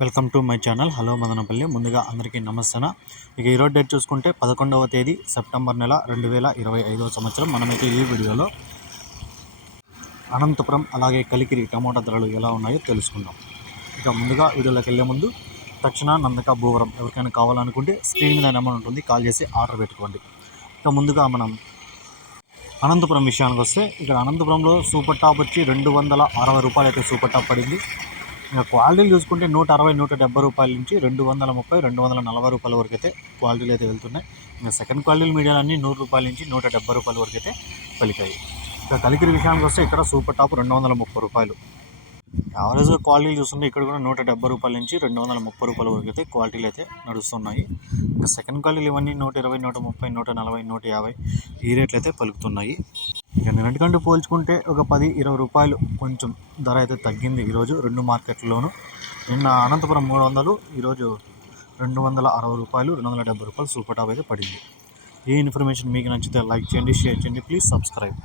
Welcome to my channel. Hello Madanapalle. ముందుగా అందరికీ నమస్తే ఇక ఈరోజు డేట్ చూసుకుంటే పదకొండవ తేదీ సెప్టెంబర్ నెల రెండు వేల ఇరవై ఐదవ సంవత్సరం. మనమైతే ఈ వీడియోలో అనంతపురం అలాగే కలికిరి టమోటా ధరలు ఎలా ఉన్నాయో తెలుసుకుందాం. ఇక ముందుగా వీడియోలోకి వెళ్ళే ముందు తక్షణ నందక భూవరం ఎవరికైనా కావాలనుకుంటే స్క్రీన్ మీద నెంబర్ ఉంటుంది. కాల్ చేసి ఆర్డర్ పెట్టుకోండి. ఇక ముందుగా మనం అనంతపురం విషయానికి వస్తే ఇక్కడ అనంతపురంలో సూపర్ టాప్ వచ్చి రెండు వందల అరవై రూపాయలు అయితే సూపర్ టాప్ పడింది. ఇంకా క్వాలిటీలు చూసుకుంటే నూట అరవై నూట డెబ్బై రూపాయల నుంచి రెండు వందల ముప్పై రెండు వందల నలభై రూపాయల వరకు అయితే క్వాలిటీలు అయితే వెళ్తున్నాయి. ఇంకా సెకండ్ క్వాలిటీ మీడియాలన్నీ నూరు రూపాయల నుంచి నూట డెబ్బై రూపాయల వరకు అయితే పలికాయి. ఇంకా కలికిరి విషయానికి వస్తే ఇక్కడ సూపర్ టాప్ రెండు వందల ముప్పై రూపాయలు. యావరేజ్గా క్వాలిటీలు చూస్తుంటే ఇక్కడ కూడా నూట డెబ్బై రూపాయల నుంచి రెండు వందల ముప్పై రూపాయల వరకు అయితే క్వాలిటీలు అయితే నడుస్తున్నాయి. ఇంకా సెకండ్ క్వాలిటీలు ఇవన్నీ నూట ఇరవై నూట ముప్పై నూట నలభై నూట యాభై ఈ రేట్లు అయితే పలుకుతున్నాయి. నిన్నటికంటే పోల్చుకుంటే ఒక పది ఇరవై రూపాయలు కొంచెం ధర అయితే తగ్గింది ఈరోజు రెండు మార్కెట్లోనూ నిన్న అనంతపురం మూడు వందలు ఈరోజు రెండు వందల అరవై రూపాయలు రెండు వందల డెబ్బై రూపాయలు సూపర్ టాప్ అయితే పడింది. ఈ ఇన్ఫర్మేషన్ మీకు నచ్చితే లైక్ చేయండి షేర్ చేయండి ప్లీజ్ సబ్స్క్రైబ్.